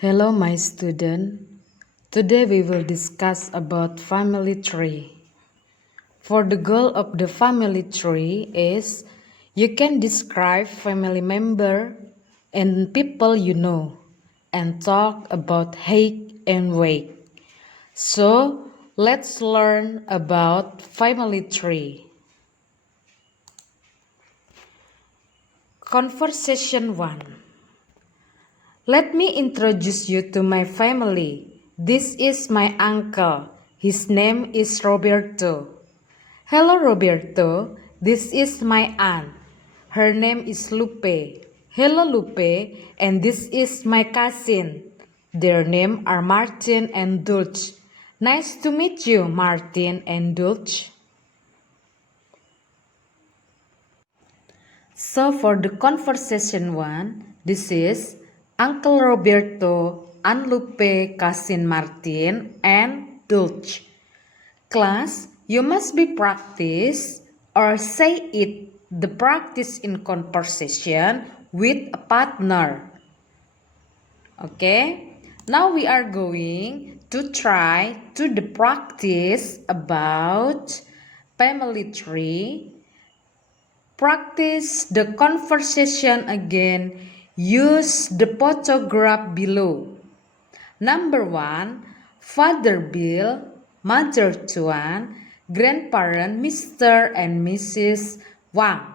Hello, my student. Today we will discuss about family tree. For the goal of the family tree is you can describe family member and people you know and talk about height and weight. So let's learn about family tree. Conversation 1. Let me introduce you to my family. This is my uncle. His name is Roberto. Hello, Roberto. This is my aunt. Her name is Lupe. Hello, Lupe. And this is my cousin. Their names are Martin and Dulce. Nice to meet you, Martin and Dulce. So for the conversation 1, this is Uncle Roberto, Aunt Lupe, Cousin Martin, and Dulce. Class, you must be practice or say it the practice in conversation with a partner. Okay? Now we are going to try to the practice about family tree. Practice the conversation again. Use the photograph below. Number 1, Father Bill, Mother Tuan, Grandparent Mr. and Mrs. Wang,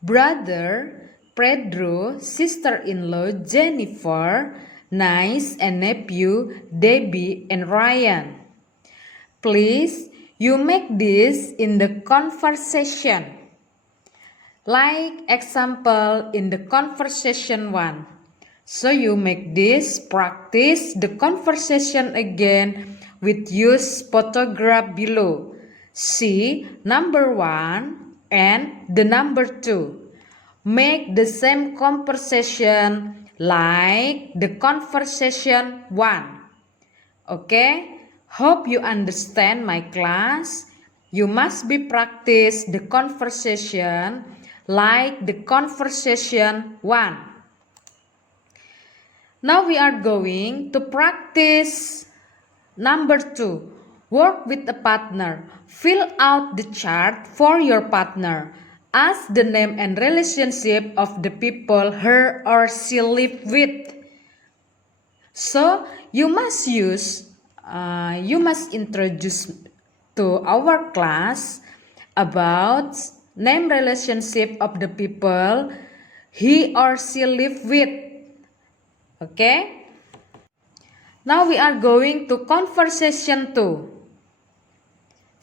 Brother Pedro, Sister-in-law Jennifer, niece and nephew Debbie and Ryan. Please, you make this in the conversation. Like example in the conversation 1. So you make this practice the conversation again with use photograph below. See number 1 and the number 2. Make the same conversation like the conversation 1. Okay? Hope you understand my class. You must be practice the conversation like the conversation 1. Now we are going to practice number 2. Work with a partner. Fill out the chart for your partner. Ask the name and relationship of the people her or she live with. So you must introduce to our class about name relationship of the people he or she live with. Okay? Now we are going to conversation 2.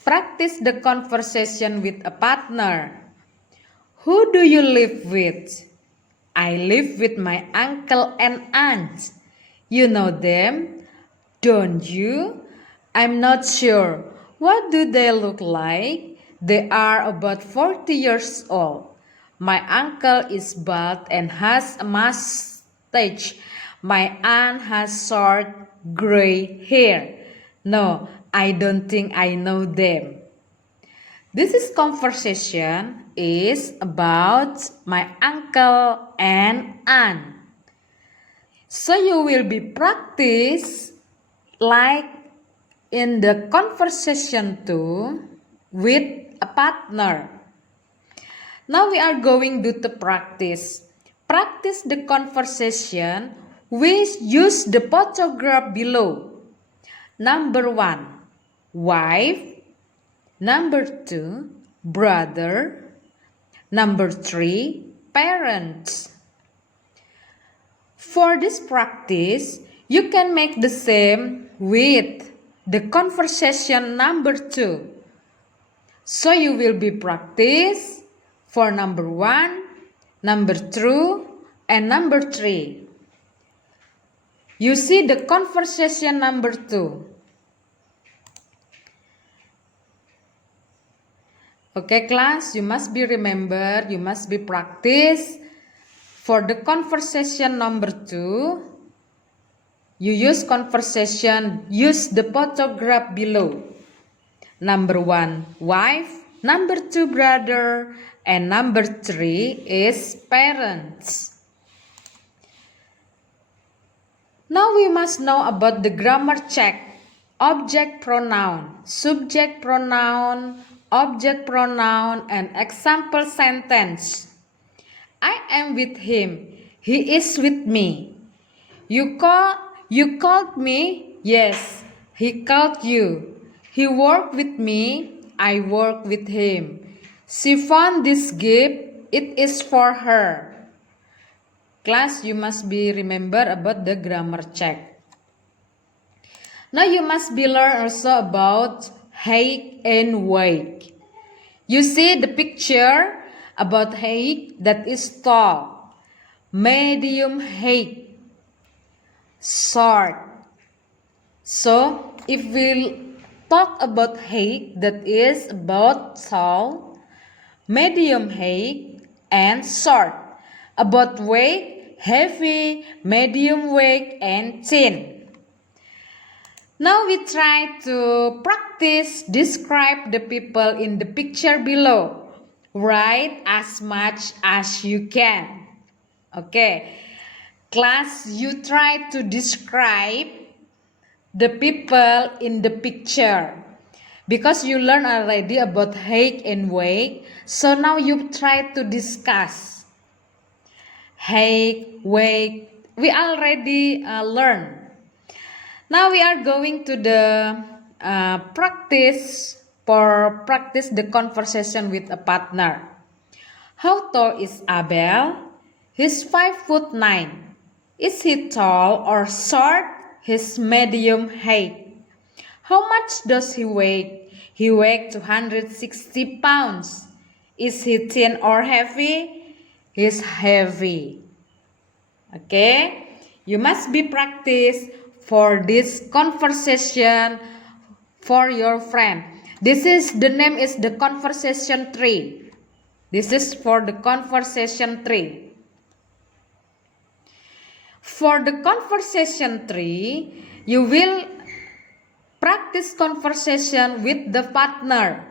Practice the conversation with a partner. Who do you live with? I live with my uncle and aunt. You know them, don't you? I'm not sure. What do they look like? They are about 40 years old. My uncle is bald and has a mustache. My aunt has short gray hair. No, I don't think I know them. This is conversation is about my uncle and aunt. So you will be practice like in the conversation 2 with a partner. Now we are going to practice. Practice the conversation. We use the photograph below. Number 1, wife. Number 2, brother. Number 3, parents. For this practice, you can make the same with the conversation number 2. So you will be practice for number 1, number 2, and number 3. You see the conversation number 2. Okay, class, you must be remember, you must be practice. For the conversation number 2, you use conversation, use the photograph below. Number 1, wife. Number 2, brother. And number 3 is parents. Now we must know about the grammar check. Object pronoun, subject pronoun, object pronoun, and example sentence. I am with him. He is with me. You called me? Yes, he called you. He worked with me. I worked with him. She found this gift. It is for her. Class, you must be remember about the grammar check. Now you must be learn also about height and weight. You see the picture about height, that is tall, medium height, short. So if we talk about height, that is about tall, medium height, and short. About weight, heavy, medium weight, and thin. Now we try to practice describe the people in the picture below. Write as much as you can. Okay. Class, you try to describe the people in the picture. Because you learn already about height and weight, so now you try to discuss. Height, weight, we already learn. Now we are going to the practice the conversation with a partner. How tall is Abel? He's 5'9". Is he tall or short? He's medium height. How much does he weigh? He weighs 260 pounds. Is he thin or heavy? He's heavy. Okay, you must be practice for this conversation for your friend. The name is the conversation tree. This is for the conversation tree. For the conversation tree, you will practice conversation with the partner.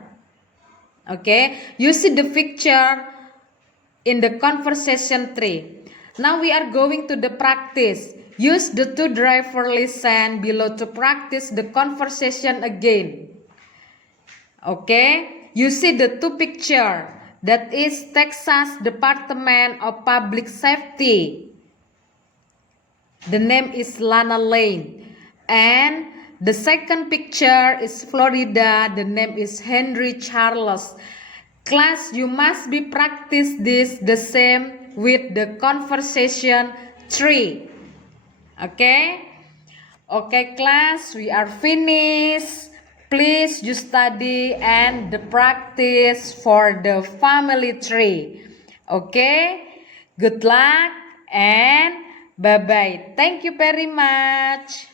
Okay, you see the picture in the conversation tree. Now we are going to the practice. Use the to driver lesson below to practice the conversation again. Okay, you see the two picture. That is Texas Department of Public Safety. The name is Lana Lane. And the second picture is Florida. The name is Henry Charles. Class, you must be practice this the same with the conversation tree. Okay? Okay, class, we are finished. Please you study and the practice for the family tree. Okay? Good luck and bye-bye. Thank you very much.